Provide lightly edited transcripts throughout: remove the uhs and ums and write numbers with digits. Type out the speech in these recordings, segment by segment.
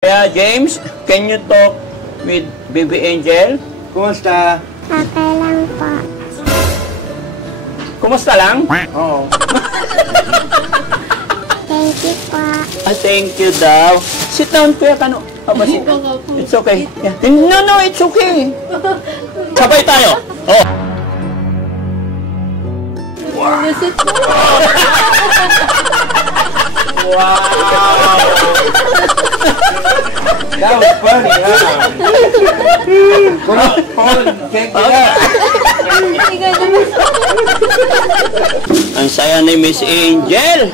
Kaya James, can you talk with Baby Angel? Kumusta? Okay lang po. Kumusta lang? Oo. Thank you po. Thank you daw. Sit down, Kuya Kano. Sit down. It's okay. Yeah. No, it's okay. Sabay tayo. Oh. Wow. That was funny, huh? Come on, check it out. Ang saya ni Miss Angel.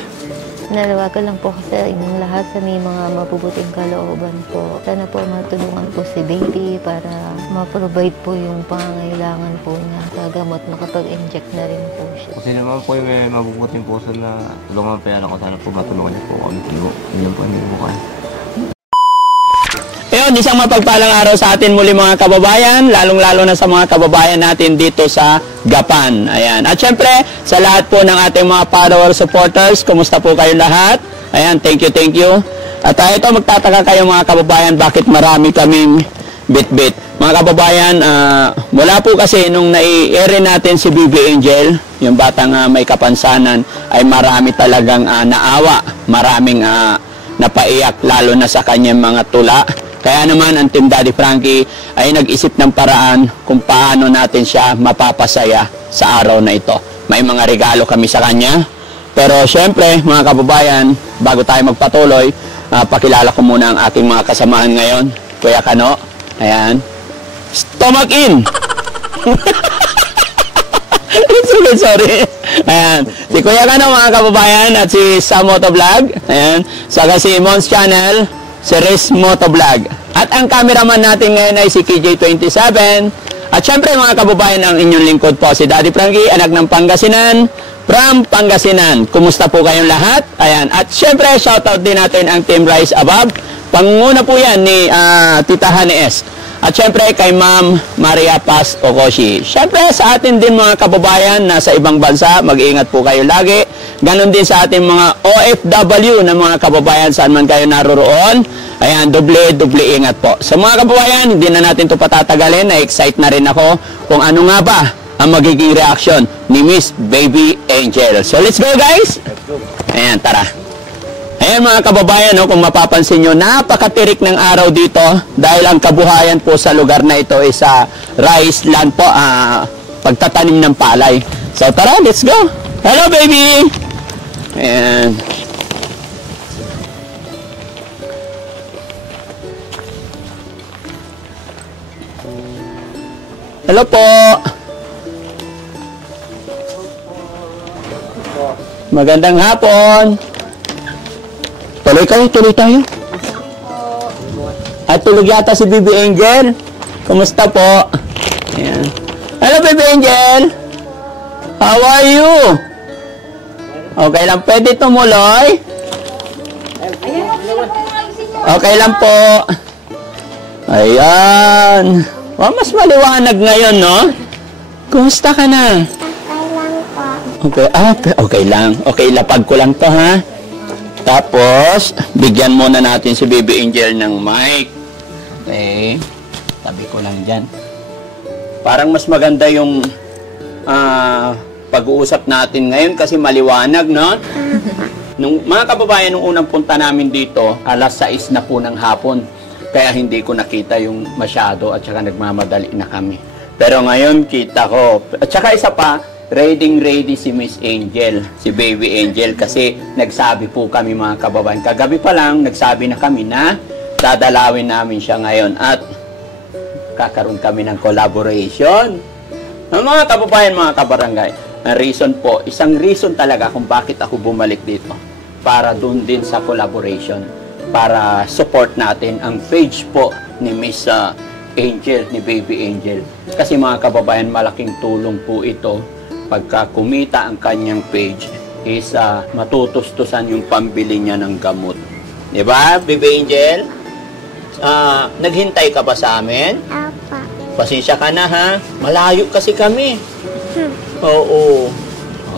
Nalawagan lang po kasi sa inyong lahat sa may mga mabubuting kalooban po. Sana po matulungan po si baby para ma-provide po yung pangangailangan po niya sa gamot. Makapag-inject na rin po siya. Kasi naman po yung may mabubuting puso na tulungan pa yan ako. Sana po matulungan niyo po kami. Yun po hindi mo kaya. Ayun, isang mapagpalang araw sa atin muli mga kababayan, lalong-lalo na sa mga kababayan natin dito sa Gapan. Ayan. At syempre, sa lahat po ng ating mga follower supporters, kumusta po kayo lahat? Ayan, thank you. At ito, magtataka kayo mga kababayan, bakit marami kaming bit-bit. Mga kababayan, mula po kasi nung nai-air natin si Baby Angel, yung batang may kapansanan, ay marami talagang naawa, maraming napaiyak, lalo na sa kanyang mga tula. Kaya naman ang Team Daddy Frankie ay nag-isip ng paraan kung paano natin siya mapapasaya sa araw na ito. May mga regalo kami sa kanya. Pero syempre mga kababayan, bago tayo magpatuloy, pakilala ko muna ang aking mga kasamahan ngayon. Kuya Kano, ayan. Stomach in! Sorry. Ayan. Si Kuya Kano mga kababayan at si Sam Motovlog. Ayan. Saka si Mons Channel. Si Riz Motovlog. At ang cameraman natin ngayon ay si KJ27. At syempre mga kababayan, ang inyong lingkod po si Daddy Frankie, anak ng Pangasinan, from Pangasinan. Kumusta po kayong lahat? Ayan. At syempre, shoutout din natin ang Team Rise Above. Panguna po yan ni Tita Hanes. At syempre kay Ma'am Maria Paz Okoshi. Syempre sa atin din mga kababayan na sa ibang bansa, mag-iingat po kayo lagi. Ganon din sa ating mga OFW na mga kababayan saan man kayo naroroon. Ayan, doble ingat po. Sa mga kababayan, hindi na natin ito patatagalin. Na-excite na rin ako kung ano nga ba ang magiging reaction ni Miss Baby Angel. So let's go guys! Ayan, tara. Ayan mga kababayan, no, kung mapapansin nyo, napakatirik ng araw dito dahil ang kabuhayan po sa lugar na ito ay sa rice land po, pagtatanim ng palay. So tara, let's go! Hello baby! Ayan. Hello po! Magandang hapon! Tuloy tayo. At tulog yata si Baby Angel. Kumusta po? Ayan. Hello Baby Angel! How are you? Okay lang, pwede tumuloy? Okay lang po. Ayan. Oh, mas maliwanag ngayon, no? Kumusta ka na? Okay lang po. Okay lang. Okay, lapag ko lang to, ha? Tapos, bigyan muna natin si Baby Angel ng mic. Okay. Tabi ko lang dyan. Parang mas maganda yung pag-uusap natin ngayon kasi maliwanag, no? Nung, mga kababayan, nung unang punta namin dito, alas 6 na po ng hapon. Kaya hindi ko nakita yung masyado at saka nagmamadali na kami. Pero ngayon, kita ko. At saka isa pa, ready si Miss Angel, si Baby Angel. Kasi nagsabi po kami mga kababayan. Kagabi pa lang, nagsabi na kami na dadalawin namin siya ngayon. At kakaroon kami ng collaboration. Mga kababayan, mga kabarangay. Ang reason po, isang reason talaga kung bakit ako bumalik dito. Para dun din sa collaboration. Para support natin ang page po ni Miss Angel, ni Baby Angel. Kasi mga kababayan, malaking tulong po ito pagka kumita ang kanyang page is matutustusan yung pambili niya ng gamot. Diba, Baby Angel? Naghintay ka ba sa amin? Apa. Pasensya ka na ha. Malayo kasi kami. Oo.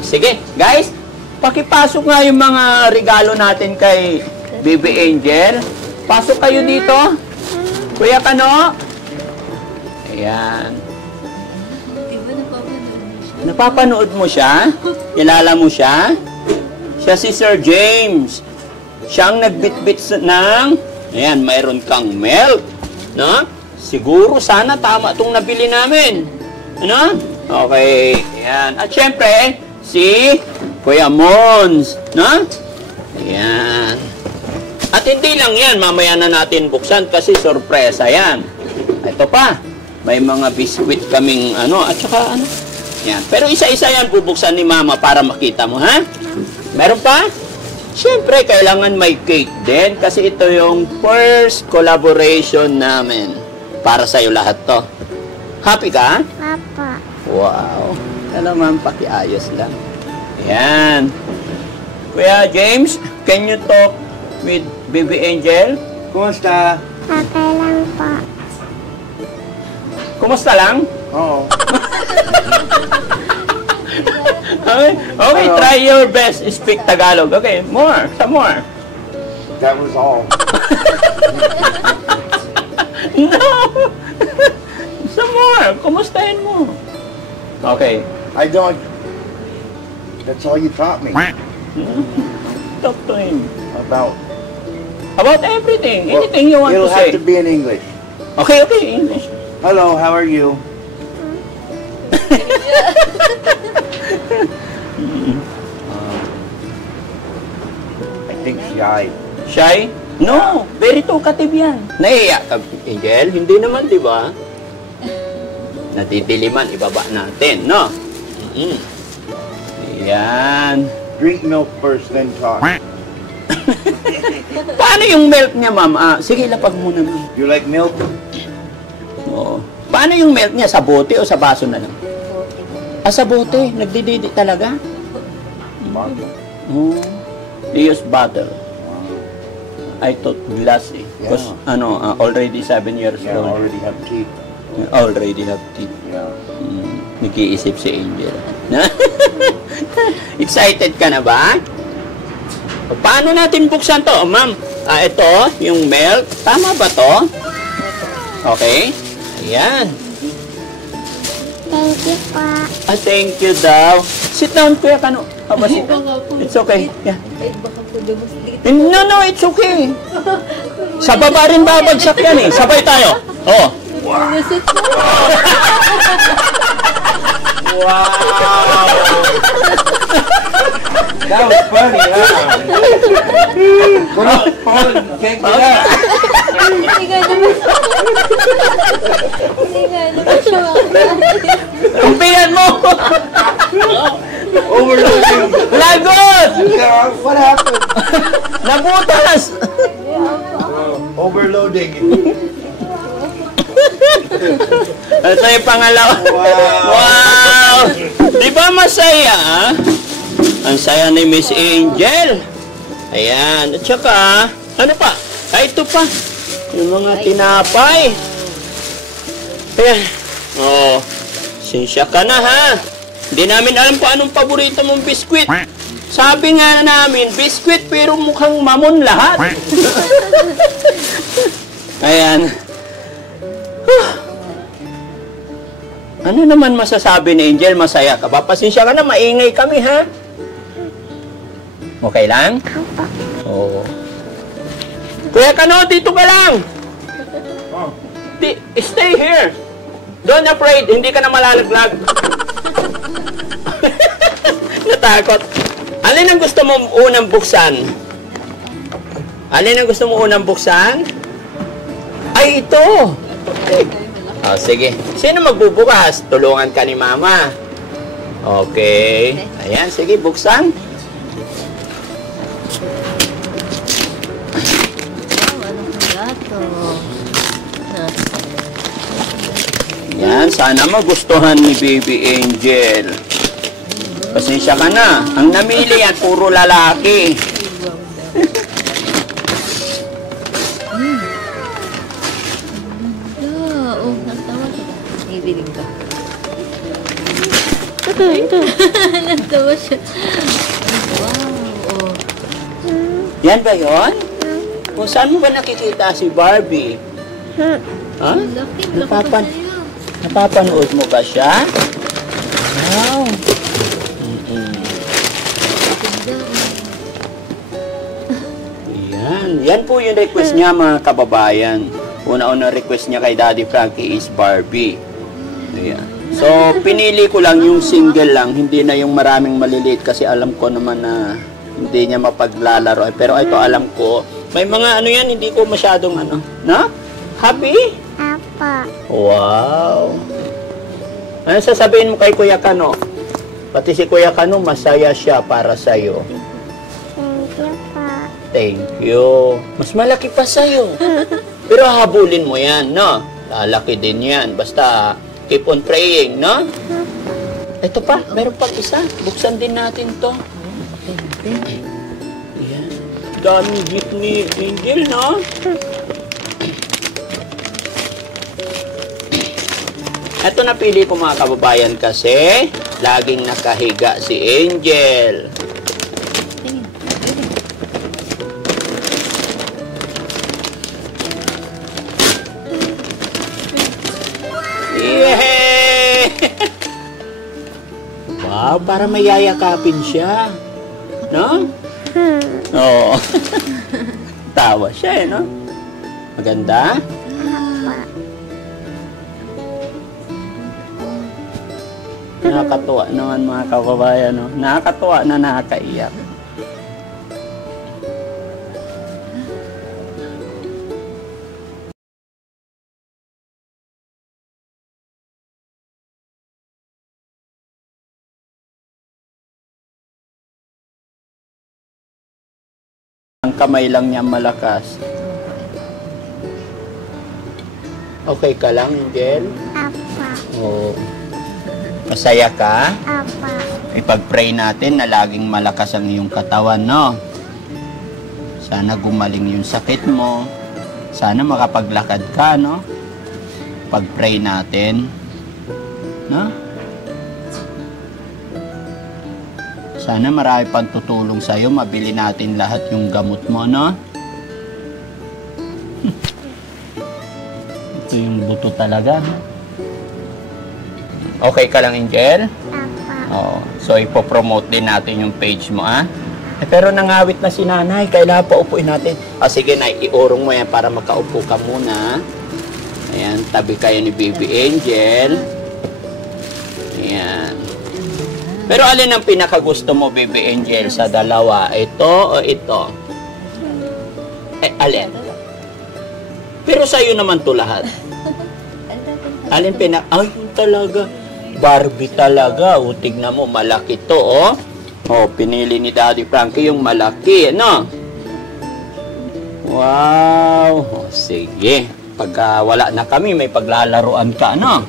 Sige, guys, pakipasok nga yung mga regalo natin kay Baby Angel. Pasok kayo dito. Kuya Kano. Ayan. Napapanood mo siya? Kilala mo siya? Siya si Sir James. Siya ang nagbitbit ng... Ayan, mayroon kang milk. No? Siguro, sana tama itong nabili namin. Ano? Okay. Ayan. At syempre, si Kuya Mons. No? Ayan. At hindi lang yan, mamaya na natin buksan kasi sorpresa yan. Ito pa. May mga biskwit kaming at saka Yan. Pero isa-isa yan bubuksan ni Mama para makita mo, ha? Meron pa? Siyempre, kailangan may cake din kasi ito yung first collaboration namin. Para sa'yo lahat to. Happy ka? Papa. Wow. Alam ma'am, pakiayos lang. Yan. Kuya James, can you talk with Baby Angel? Kumusta? Okay lang po. Kumusta lang? Oo. Okay, try your best speak Tagalog. Okay, some more. That was all. No! Some more. Kumustahin mo? Okay. I don't. That's all you taught me. Talk to him. About everything. Anything you want to it'll say. have to be in English. Okay, English. Hello, how are you? I think shy. Shy? No, very talkative yan. Nahiya ka, Angel? Hindi naman, di ba? Natitiliman, ibaba natin, no? Yan. Drink milk first, then talk. Paano yung milk niya, ma'am? Sige, lapag muna, ma'am. You like milk? Oo. Paano yung milk niya? Sa bote o sa baso na lang? Sa bote. Nagdididi talaga? Bottle. Oh. They use bottle. I thought glass eh. Because, already 7 years Yeah, old. already have teeth. Already have teeth. Yeah. Nag-iisip si Angel. Excited ka na ba? Paano natin buksan to? Ma'am, ito, yung milk. Tama ba to? Okay. Ayan. Thank you po. Thank you daw. Sit down, Kuya Kano. Sit down. It's okay. Yeah. No, it's okay. Sa baba rin babagsak yan eh. Sabay tayo. Oh. Wow. That was funny, huh? Come on, can't get up. Tumpihan mo! Overloading. Lagot! What happened? Nabutas! Overloading. Ito yung pangalawa. Wow. Wow! Di ba masaya? Ang saya ni Miss Angel. Ayan. At saka, ano pa? Ito pa. Yung mga tinapay. Ayan. Oh, sinsya ka na ha. Hindi namin alam kung anong paborito mong biskwit. Sabi nga namin, biskwit pero mukhang mamon lahat. Ayan. Ano naman masasabi ni Angel? Masaya ka ba? Pasensya ka na, maingay kami ha. Okay lang? Oo. Kuya Kano, dito ka lang. Stay here. Don't afraid, hindi ka na malalaglag. Natakot. Alin ang gusto mo unang buksan? Alin ang gusto mo unang buksan? Ay, ito. Sige. Sino magbubukas? Tulungan ka ni Mama. Okay. Ayan, sige, buksan. Yan, sana magustuhan ni Baby Angel. Pasensya ka na. Ang namili at puro lalaki. Ibiling ka. Ito. Nagtawa siya. Wow. Yan ba yun? Kung saan mo ba nakikita si Barbie? Ha? Napapanood mo ba siya? Wow. Yan po yung request niya, mga kababayan. Una-una request niya kay Daddy Frankie is Barbie. Ayan. So, pinili ko lang yung single lang, hindi na yung maraming maliliit kasi alam ko naman na hindi niya mapaglalaro. Pero ito alam ko, may mga ano yan, hindi ko masyadong ano. Na? Happy? Apa. Wow. Ano sasabihin mo kay Kuya Kano? Pati si Kuya Kano, masaya siya para sa'yo. Thank you po. Thank you. Mas malaki pa sa'yo. Pero habulin mo yan, no? Lalaki din yan. Basta keep on praying, no? Ito pa, meron pang isa. Buksan din natin to. Ayan. Daming gift ni Angel, no? Ito napili ko, mga kababayan, kasi laging nakahiga si Angel. Yay! Wow, para mayayakapin siya. No? Oo. Tawa siya, no? Maganda? Nakakatuwa naman, mga kababayan, no? Nakakatuwa na nakakaiyak. Ang kamay lang niya malakas. Okay ka lang, Angel? Apa. Oo. Masaya ka? Apa. Ipag-pray natin na laging malakas ang iyong katawan, no? Sana gumaling yung sakit mo. Sana makapaglakad ka, no? Pag-pray natin. No? Sana marami pang tutulong sa'yo. Mabili natin lahat yung gamot mo, no? Ito yung buto talaga, no? Okay ka lang, Angel? Apa. Oo. So, ipopromote din natin yung page mo, ah? Pero nangawit na si nanay. Kailangan pa upuin natin. Sige, nay, iurong mo yan para makaupo ka muna. Ayan, tabi kayo ni Baby Angel. Ayan. Pero alin ang pinakagusto mo, Baby Angel, sa dalawa? Ito o ito? Alin? Pero sa'yo naman to lahat. Alin ay, talaga. Barbie talaga. O, tignan mo, malaki to, oh. Oh, pinili ni Daddy Frankie yung malaki, no? Wow. Oh, sige. Pagka wala na kami, may paglalaroan ka, no?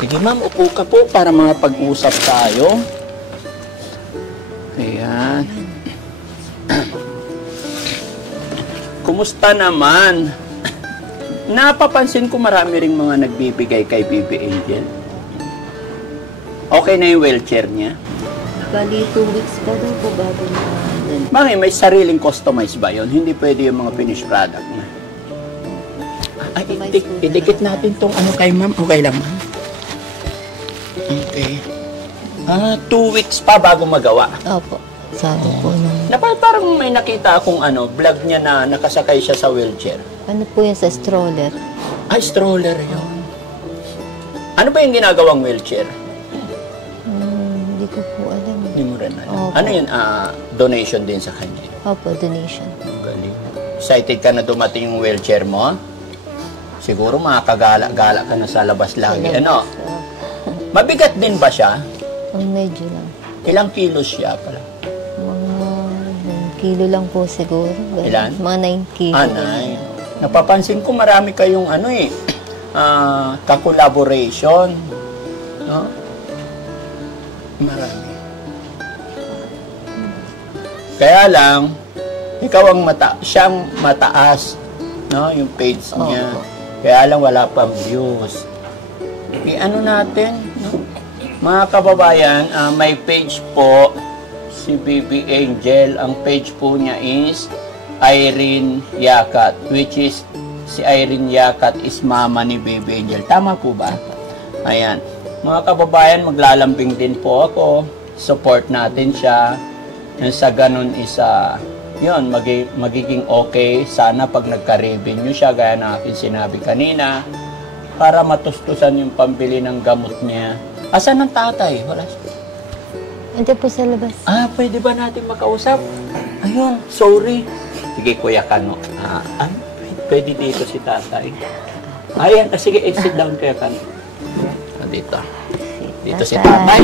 Sige, ma'am, upo ka po para mga pag-usap tayo. Ayan. Kumusta naman? Napapansin ko marami ring mga nagbibigay kay Baby Angel. Okay na yung wheelchair niya? Bali, 2 weeks pa daw po bago na. Bakit? May sariling customize ba yun? Hindi pwede yung mga finished product na. Ay, idikit natin tong ano kay ma'am. Okay lang, ma'am. Okay. 2 weeks pa bago magawa. Opo. Sabi po nung... Parang may nakita akong vlog niya na nakasakay siya sa wheelchair. Ano po yan sa stroller? Ay, stroller yun. Ano ba yung ginagawang wheelchair? Hindi ko po alam. Hindi mo rin alam. Opo. Ano yun? Donation din sa kanya. Opo, donation. Ang galing. Excited ka na dumating yung wheelchair mo? Siguro makakagala-gala ka na sa labas lagi. Ano? Mabigat din ba siya? Medyo lang. Ilang kilos siya pala? Mga 9 kilo lang po siguro. Ilan? Mga 9 kilo. 9. Napapansin ko marami kayong ka-collaboration. No? Marami. Kaya lang, ikaw ang siyang mataas, no? Yung page niya. Opo. Kaya lang wala pang views. Ano natin, no? Mga kababayan, may page po si Baby Angel. Ang page po niya is Irene Yakat, which is si Irene Yakat is mama ni Baby Angel. Tama po ba? Ayan. Mga kababayan, maglalambing din po ako. Support natin siya. And sa ganun isa, yun, magiging okay. Sana pag nagka-revenue siya, gaya na akin sinabi kanina, para matustusan yung pambili ng gamot niya. Asan ang tatay? Wala siya. Andiyan po sa labas. Pwede ba natin makausap? Ayun, sorry. Sige, Kuya Kano. Pwede dito si tatay. Ayan, sige, sit down, Kuya Kano. Dito. Dito si tatay.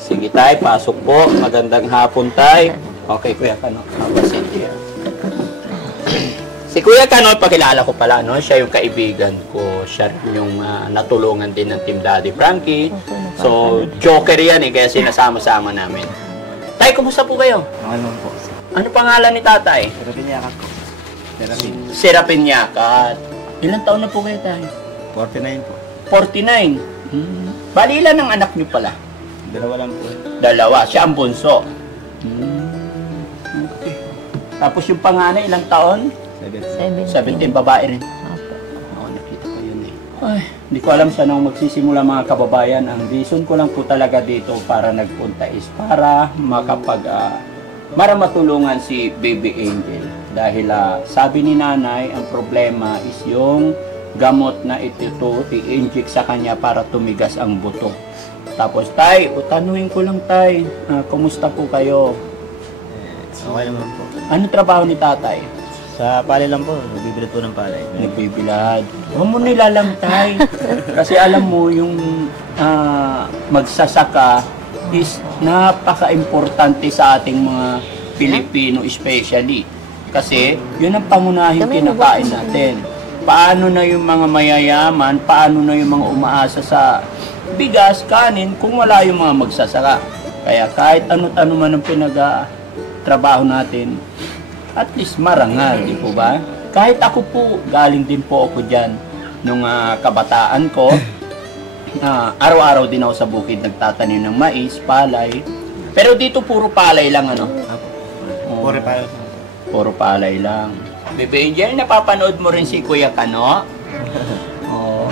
Sige, tay, pasok po. Magandang hapon, tay. Okay, Kuya Kano. Sit here. Si Kuya Kano, pakilala ko pala, no? Siya yung kaibigan ko. Siya yung natulungan din ng Team Daddy Frankie. So, joker yan kaya sinasama-sama namin. Tay, kumusta po kayo? Ano po? Ano pangalan ni tatay? Serapin Yakat po. Serapin Yakat. Ilang taon na po kayo, tay? 49 po. 49. Bali, ilan ang anak niyo pala? Dalawa lang po. Dalawa. Siya ang bunso. Okay. Tapos yung panganay, ilang taon? 17, babae rin. Oo, nakita ko yun Ay, hindi ko alam saan ako magsisimula mga kababayan. Ang reason ko lang po talaga dito para nagpunta is para para matulungan si Baby Angel. Dahil sabi ni nanay, ang problema is yung gamot na ito i-inject sa kanya para tumigas ang buto. Tapos, tay, tanuhin ko lang, tay, kumusta po kayo? Okay naman po. Ano trabaho ni tatay? Sa palay lang po, nagbibilad po ng palay. Nagbibilad. Huwag mo nilalang, tay. Kasi alam mo, yung magsasaka is napaka-importante sa ating mga Pilipino especially. Kasi yun ang pangunahing kinakain natin. Paano na yung mga mayayaman, paano na yung mga umaasa sa bigas, kanin, kung wala yung mga magsasaka. Kaya kahit ano-ano man ang pinag-trabaho natin, at least marangal, di po ba? Kahit ako po, galing din po ako dyan nung kabataan ko. Araw-araw din ako sa bukid nagtatanim ng mais, palay. Pero dito puro palay lang, ano? Puro palay. Puro palay lang. Baby Angel, napapanood mo rin si Kuya Kano? Oh.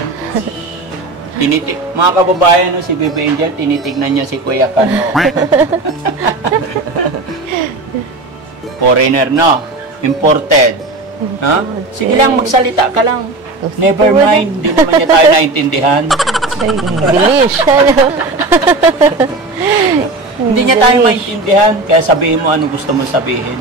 Mga kababayan, no, si Baby Angel, tinitignan niya si Kuya Kano. Foreigner, no? Imported. Ha? Sige lang, magsalita ka lang. Never mind, hindi naman niya tayo naintindihan. Ay, English. Hindi niya tayo maintindihan, kaya sabihin mo ano gusto mo sabihin.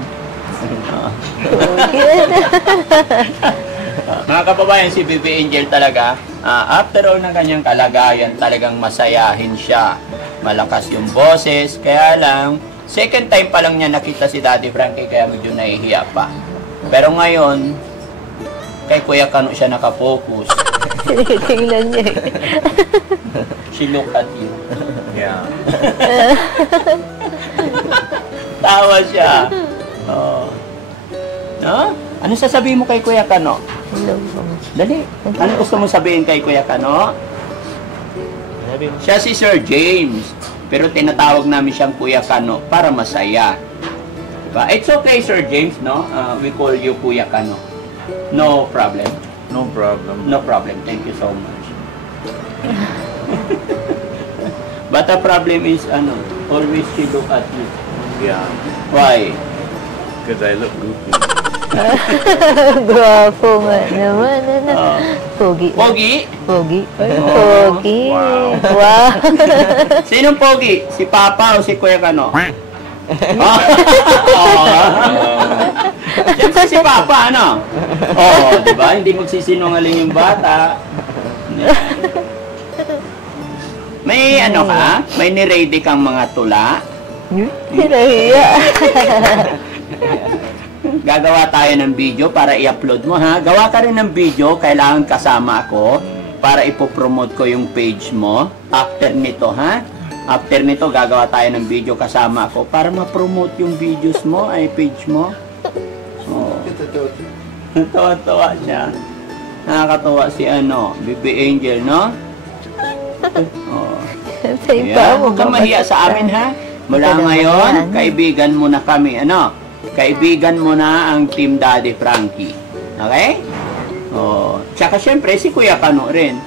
Mga kababayan, si Baby Angel talaga, after all ng kanyang kalagayan, talagang masayahin siya. Malakas yung boses, kaya lang, second time pa lang niya nakita si Daddy Frankie, kaya medyo nahihiya pa. Pero ngayon, kay Kuya Kano siya nakafocus. Tinitingnan niya eh. She look at you. Yeah. Tawa siya. Oh. No? Ano sasabihin mo kay Kuya Kano? Hello. Dali. Ano gusto mo sabihin kay Kuya Kano? Siya si Sir James. Pero tinatawag namin siyang Kuya Kano para masaya. Diba? It's okay, Sir James, no? We call you Kuya Kano. No problem. No problem. No problem. Thank you so much. But the problem is, always she look at you. Yeah. Why? Because I look goofy. Gwapo nga naman. Pogi. Pogi? Pogi. Pogi. Wow. Wow. Sinong pogi? Si Papa o si Kuya Kano? Siyempre si Papa, ano? Oo, di ba? Hindi magsisinungaling yung bata. May ano ka? May ni-ready kang mga tula? Hinahiya. Gagawa tayo ng video para i-upload mo, ha? Gawa ka rin ng video, kailangan kasama ako para ipopromote ko yung page mo. After nito, ha? After nito, gagawa tayo ng video kasama ako para ma-promote yung videos mo, ay page mo. Oh. Tawa-tawa siya. Nakakatawa si Baby Angel, no? Oh. Sa'yo pa Huwag kang mahiya sa amin, ha? Mula ngayon, kaibigan mo na kami, ano? Kaibigan mo na ang Team Daddy Frankie. Okay? Oh, tsaka syempre si Kuya Kano rin.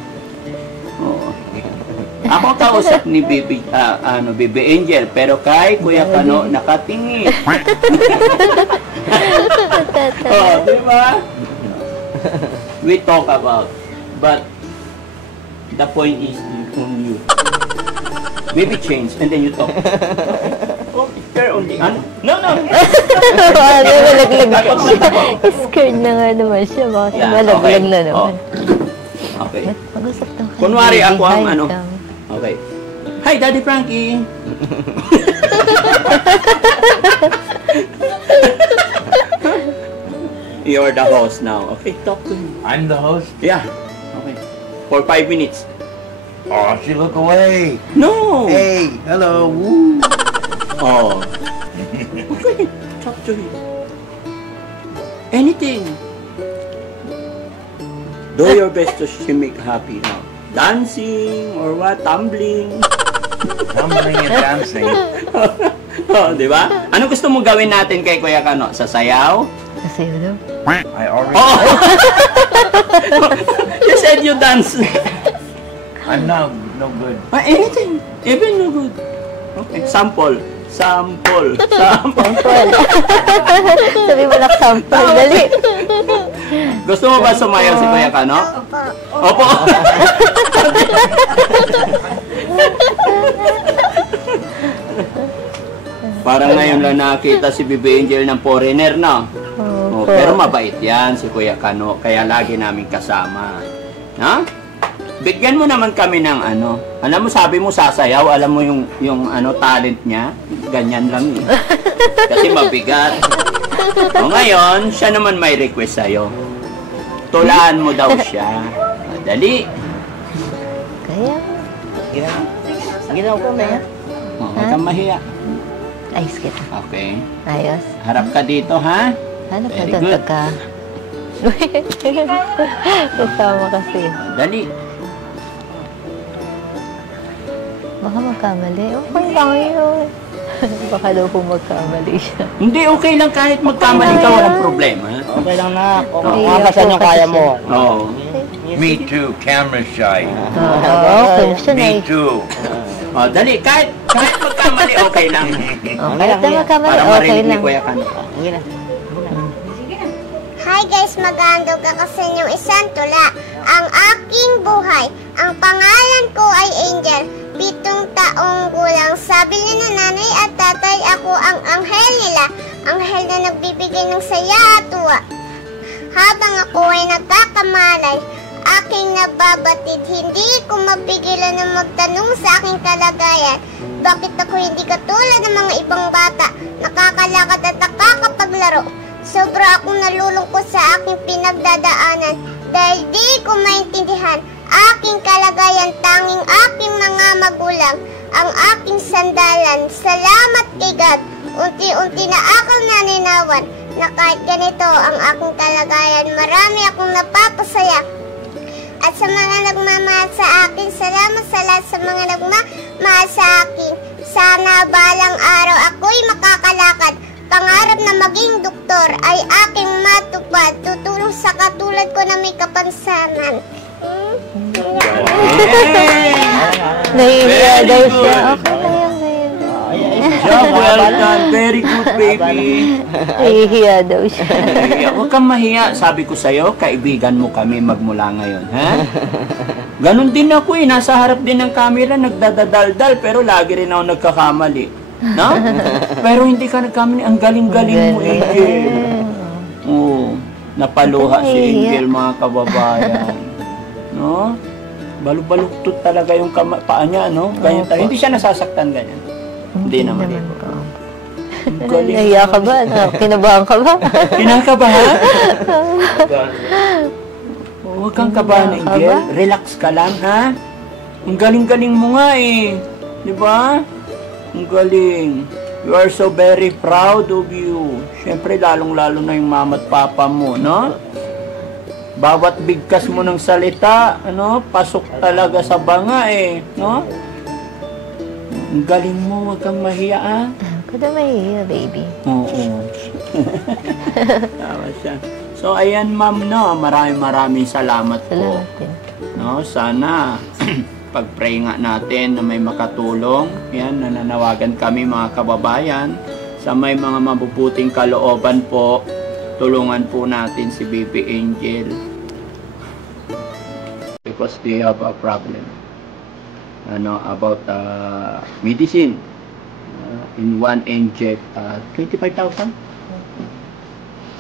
Oh. Ako kausap ni Baby Angel, pero kay Kuya Kano nakatingin. Oh, di ba? We talk about, but the point is on you. Maybe change and then you talk. Oh, care only. Ano? No. Malaglag na siya. Scared na nga naman siya. Baka siya malaglag na naman. Okay. Mag-usap daw kayo. Kunwari ako ang Hi, ano. Tom. Okay. Hi, Daddy Frankie. You're the host now. Okay, talk to me. I'm the host. Yeah. Okay. For 5 minutes. Oh, she look away. No. Hey, hello. Woo. Oh. Okay. Talk to him. Anything. Do your best to make happy now. Dancing or what? Tumbling. Tumbling and dancing. Oh, di ba? Ano gusto mo gawin natin kay Kuya Kano? Sasayaw? Kasi yun. I already. Oh! You said you dance. I'm no good. Anything. Even no good. Okay. Sample. Sample. Sample. Sabi mo lang sample. Dali. Gusto mo ba sumayaw si Kuya Kano? Opo. Parang ngayon lang nakita si Baby Angel ng foreigner, no? Oh, pero mabait yan si Kuya Kano, kaya lagi namin kasama. Ha? Bigyan mo naman kami ng ano. Alam mo, sabi mo sasayaw, alam mo yung talent niya, ganyan lang eh. Kasi mabigat. O ngayon, siya naman may request sa'yo. Tulaan mo daw siya. Dali. Kaya. Ginaw ko na. Huwag kang mahiya. Ayos kita. Okay. Ayos. Harap ka dito, ha? Hanap na Very doon good. pagka. Kasama kasi. Dali. Baka magkamali. Okay lang yun. Baka daw po magkamali siya. Hindi, okay lang kahit magkamali ka, walang problema. Okay lang na. Kung Ay, makasan yung ako kaya kasi mo. Oo. Me too, camera shy. Okay, siya na Me too. Oh, dali, kahit magkamali, okay lang. Kahit na magkamali, Para okay marinig ni lang. Kuya Kano. Hi guys, mag-aandog ako sa inyong isang tula. Ang aking buhay, ang pangalan ko ay Angel. 7 taong gulang. Sabi niya na nanay at tatay, ako ang anghel nila. Anghel na nagbibigay ng saya at tuwa. Habang ako ay nagkakamalay, aking nababatid, hindi ko mapigilan na magtanong sa aking kalagayan. Bakit ako hindi katulad ng mga ibang bata, nakakalakad at nakakapaglaro? Sobra akong nalulungkot sa aking pinagdadaanan dahil di ko maintindihan aking kalagayan, tanging aking mga magulang ang aking sandalan. Salamat kay God, unti-unti na akong naninawan na kahit ganito ang aking kalagayan, marami akong napapasaya. At sa mga nagmamahal sa akin, salamat sa lahat sa mga nagmamahal sa akin. Sana balang araw ako'y makakalakad. Pangarap na maging doktor ay aking matupad. Tutulong sa katulad ko na may kapansanan. Nahihiya Very daw good. siya. Okay na yan, baby. Job well done. Very good, baby. Nahihiya daw siya. Huwag kang mahiya. Sabi ko sa'yo, kaibigan mo kami magmula ngayon, ha? Ganon din ako eh. Nasa harap din ng camera, nagdadadaldal, pero lagi rin ako nagkakamali. No? Pero hindi ka nagkamali. Ang galing-galing mo, Angel. Oo. Napaluha si Angel, mga kababayan. No? Balu-baluktot talaga yung paa niya, no? Ganyan talaga. Hindi siya nasasaktan ganyan. Hindi naman. Ang galing. Nahiya ka ba? Kinabahan ka ba? Kinakabahan? Huwag kang kabahan, Angel. Relax ka lang, ha? Ang galing-galing mo nga, eh. Di ba? Ang galing. We are so very proud of you. Siyempre, lalong-lalo na yung mama at papa mo, no? Bawat bigkas mo ng salita, ano, pasok talaga sa banga, eh, no? Ang galing mo, wag kang mahiya, ah. Kada mahihiya, baby. Oo. Tawa siya. So, ayan ma'am, no, maraming salamat po. Salamat din. No, sana pag-pray nga natin na may makatulong. Yan, nananawagan kami mga kababayan sa may mga mabubuting kalooban po. Tulungan po natin si Baby Angel. Because they have a problem. About medicine. In one inject, 25,000.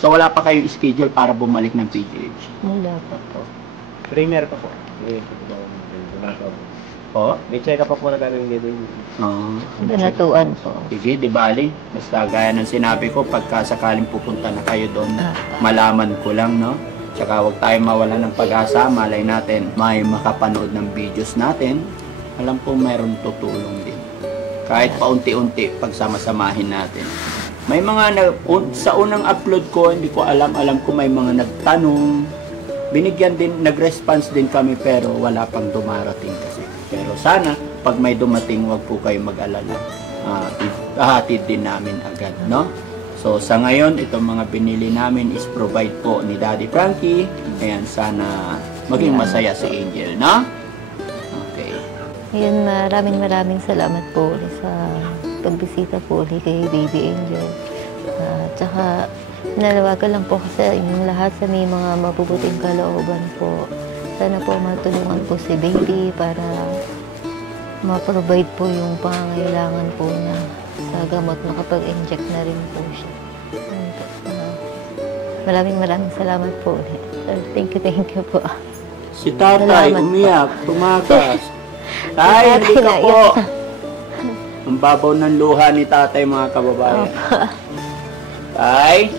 So wala pa kayong schedule para bumalik ng PGH? Wala pa po. Premier pa po. Po? May check up pa po na gano'n gano'n. Ganatuan po. Sige, di bali. Basta gaya ng sinabi ko, pagka sakaling pupunta na kayo doon, malaman ko lang, no? Tsaka huwag tayo mawala ng pag-asa. Malay natin, may makapanood ng videos natin. Alam ko mayroon tutulong din. Kahit paunti-unti, pagsama-samahin natin. May mga, sa unang upload ko, hindi ko alam ko may mga nagtanong. Binigyan din, nag-response din kami, pero wala pang dumarating kasi. Pero sana, pag may dumating, wag po kayo mag-alala. Hahatid din namin agad, no? So, sa ngayon, itong mga binili namin is provide po ni Daddy Frankie. Ayan, sana maging masaya si Angel, no? Okay. Ayan, maraming salamat po ulit sa pagbisita po ulit kay Baby Angel. Tsaka, nalawagan lang po kasi inyong lahat sa may mga mabubuting kalooban po. Sana po matulungan po si Baby para ma-provide po yung pangangailangan po niya sa gamot. Makapag-inject na rin po siya. Maraming salamat po ulit. Thank you po. Si tatay, Salamat umiyak, tumakas. Tay, hindi ka po. Ang babaw ng luha ni tatay, mga kababayan. Tay,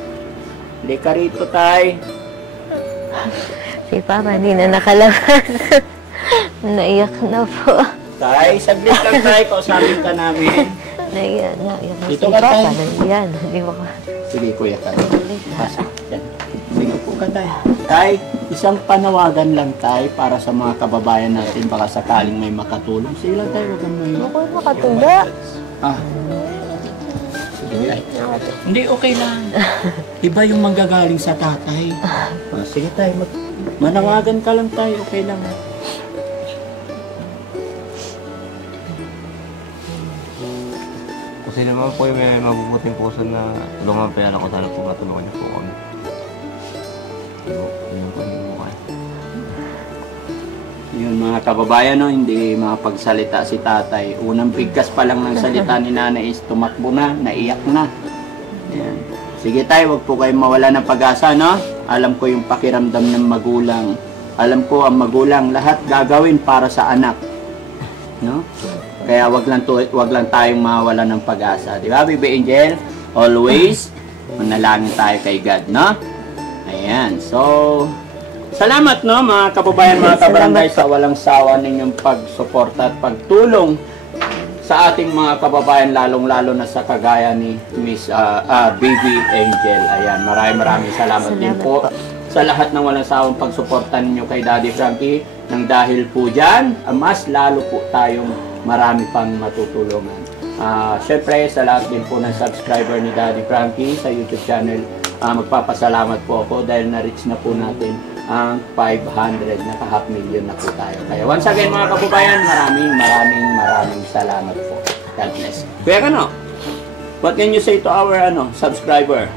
hindi ka rito, tay. Si Papa hindi na nakalabas. Naiyak na po. Tay, saglit lang tayo, kausapin ka namin. Naiyak na Dito si ka, Papa. tay. Naiyak. Hindi mo ka. Sige, kuya, tay. Pasok. Yan. Sige po ka, tay. Tay, isang panawagan lang, tay, para sa mga kababayan natin, baka sakaling may makatulong. Sige lang, tay, huwag kang may... Ako makatunda. Sige, tay. Hindi, okay lang. Iba yung manggagaling sa tatay. Sige, tay, manawagan ka lang, tay, okay lang. Kasi naman po yung may mabubuting puso na tulungan pa yan ako. Sana po matulungan niyo po kami. Yun po yung mukha. Yun mga kababayan, no, hindi makapagsalita si tatay. Unang bigkas pa lang ng salita ni nanay is tumakbo na, naiyak na. Ayan. Sige tayo, wag po kayong mawala ng pag-asa, no? Alam ko yung pakiramdam ng magulang. Alam ko ang magulang lahat gagawin para sa anak. No? Kaya wag lang tayong mawala ng pag-asa. Di ba, Baby Angel? Always manalangin tayo kay God, no? Ayan. So, salamat, no, mga kababayan, mga kabarangay, sa walang sawa ninyong pagsuporta at pagtulong sa ating mga kababayan, lalong-lalo na sa kagaya ni Miss Baby Angel. Ayan, maraming salamat din po sa lahat ng walang sawang pagsuporta ninyo kay Daddy Frankie. Nang dahil po dyan, mas lalo po tayong marami pang matutulungan. Siyempre, sa lahat din po ng subscriber ni Daddy Frankie sa YouTube channel, magpapasalamat po ako dahil na-reach na po natin ang 500, naka-half million na po tayo. Kaya once again mga kababayan, maraming salamat po. God bless. Kuya Kano, what can you say to our subscriber?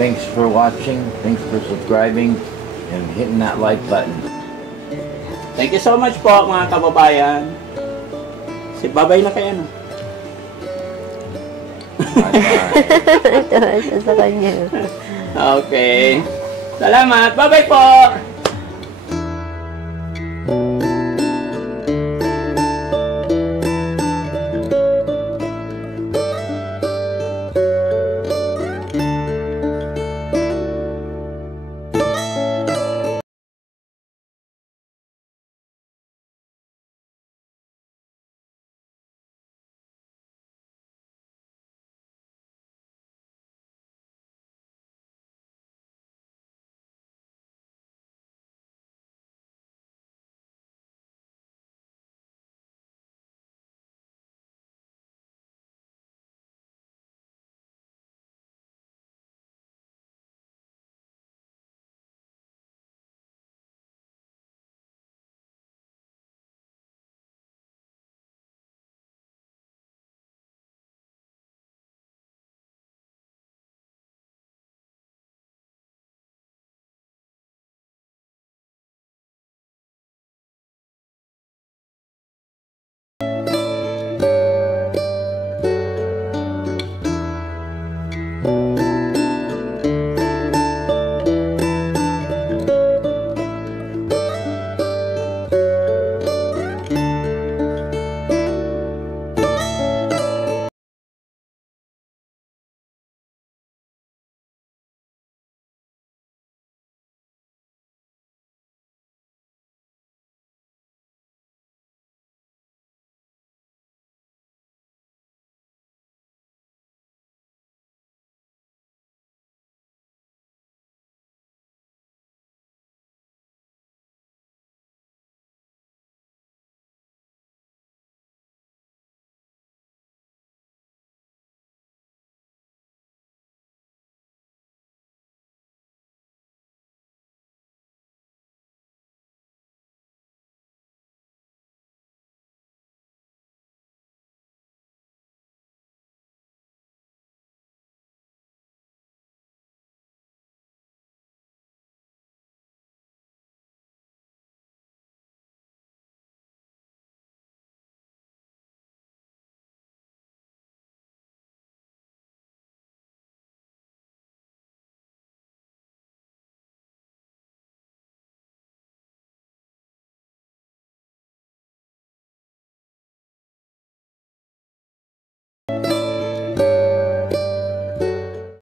Thanks for watching. Thanks for subscribing and hitting that like button. Thank you so much po mga kababayan. Babay na kayo, no? Ito, sa kanya. Okay. Salamat. Bye-bye po.